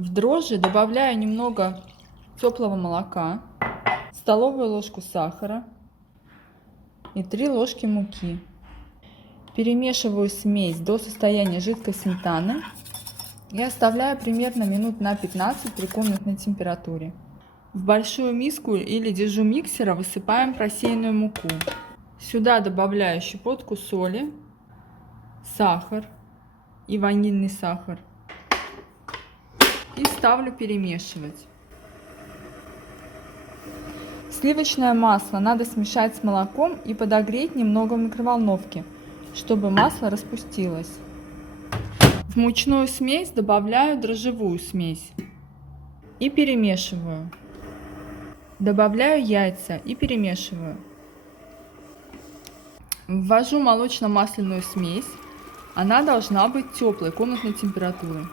В дрожжи добавляю немного теплого молока, столовую ложку сахара и 3 ложки муки. Перемешиваю смесь до состояния жидкой сметаны и оставляю примерно минут на 15 при комнатной температуре. В большую миску или дежу миксера высыпаем просеянную муку. Сюда добавляю щепотку соли, сахар и ванильный сахар и ставлю перемешивать. Сливочное масло надо смешать с молоком и подогреть немного в микроволновке, чтобы масло распустилось. В мучную смесь добавляю дрожжевую смесь и перемешиваю. Добавляю яйца и перемешиваю. Ввожу молочно-масляную смесь. Она должна быть теплой, комнатной температуры.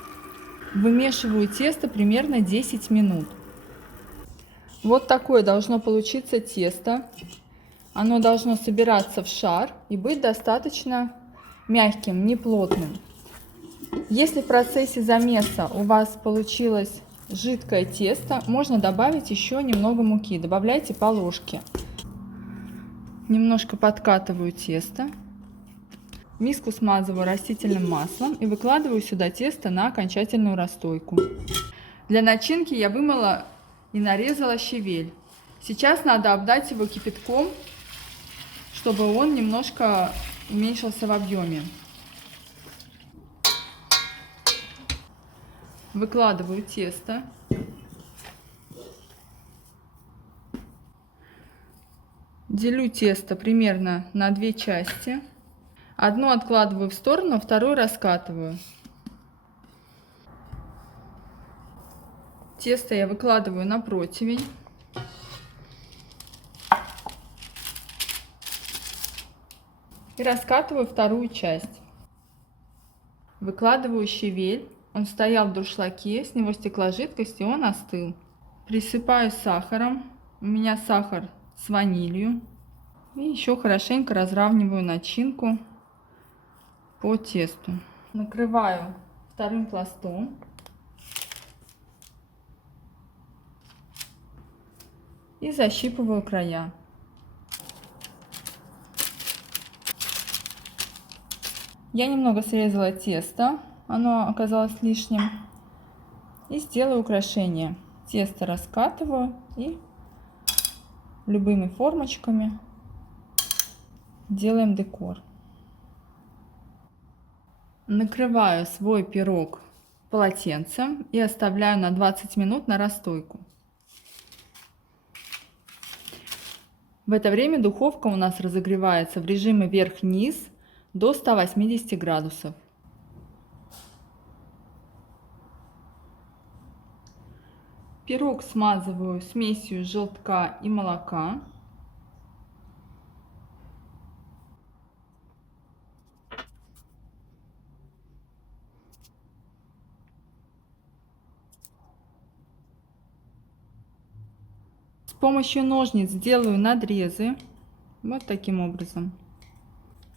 Вымешиваю тесто примерно 10 минут. Вот такое должно получиться тесто. Оно должно собираться в шар и быть достаточно мягким, не плотным. Если в процессе замеса у вас получилось жидкое тесто, можно добавить еще немного муки. Добавляйте по ложке. Немножко подкатываю тесто. Миску смазываю растительным маслом и выкладываю сюда тесто на окончательную расстойку. Для начинки я вымыла и нарезала щавель. Сейчас надо обдать его кипятком, чтобы он немножко уменьшился в объеме. Выкладываю тесто. Делю тесто примерно на 2 части. Одну откладываю в сторону, вторую раскатываю. Тесто я выкладываю на противень. И раскатываю вторую часть. Выкладываю щавель. Он стоял в дуршлаге, с него стекла жидкость, и он остыл. Присыпаю сахаром. У меня сахар с ванилью. И еще хорошенько разравниваю начинку по тесту. Накрываю вторым пластом. И защипываю края. Я немного срезала тесто, оно оказалось лишним. И сделаю украшение. Тесто раскатываю и любыми формочками делаем декор. Накрываю свой пирог полотенцем и оставляю на 20 минут на расстойку. В это время духовка у нас разогревается в режиме вверх-вниз до 180 градусов. Пирог смазываю смесью желтка и молока. С помощью ножниц делаю надрезы, вот таким образом,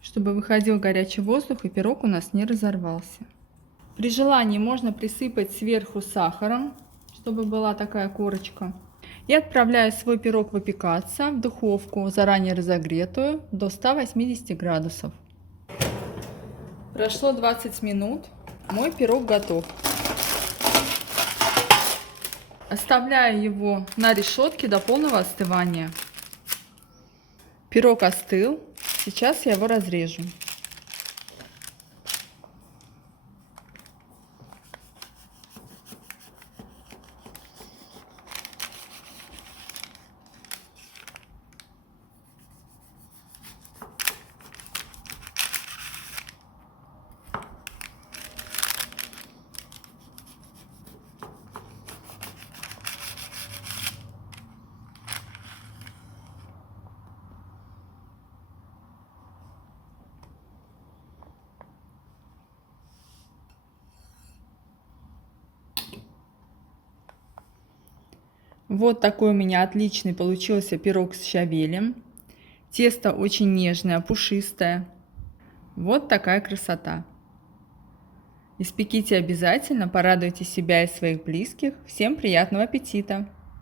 чтобы выходил горячий воздух и пирог у нас не разорвался. При желании можно присыпать сверху сахаром, чтобы была такая корочка. И отправляю свой пирог выпекаться в духовку, заранее разогретую, до 180 градусов. Прошло 20 минут, мой пирог готов. Оставляю его на решетке до полного остывания. Пирог остыл, сейчас я его разрежу. Вот такой у меня отличный получился пирог с щавелем. Тесто очень нежное, пушистое. Вот такая красота. Испеките обязательно, порадуйте себя и своих близких. Всем приятного аппетита!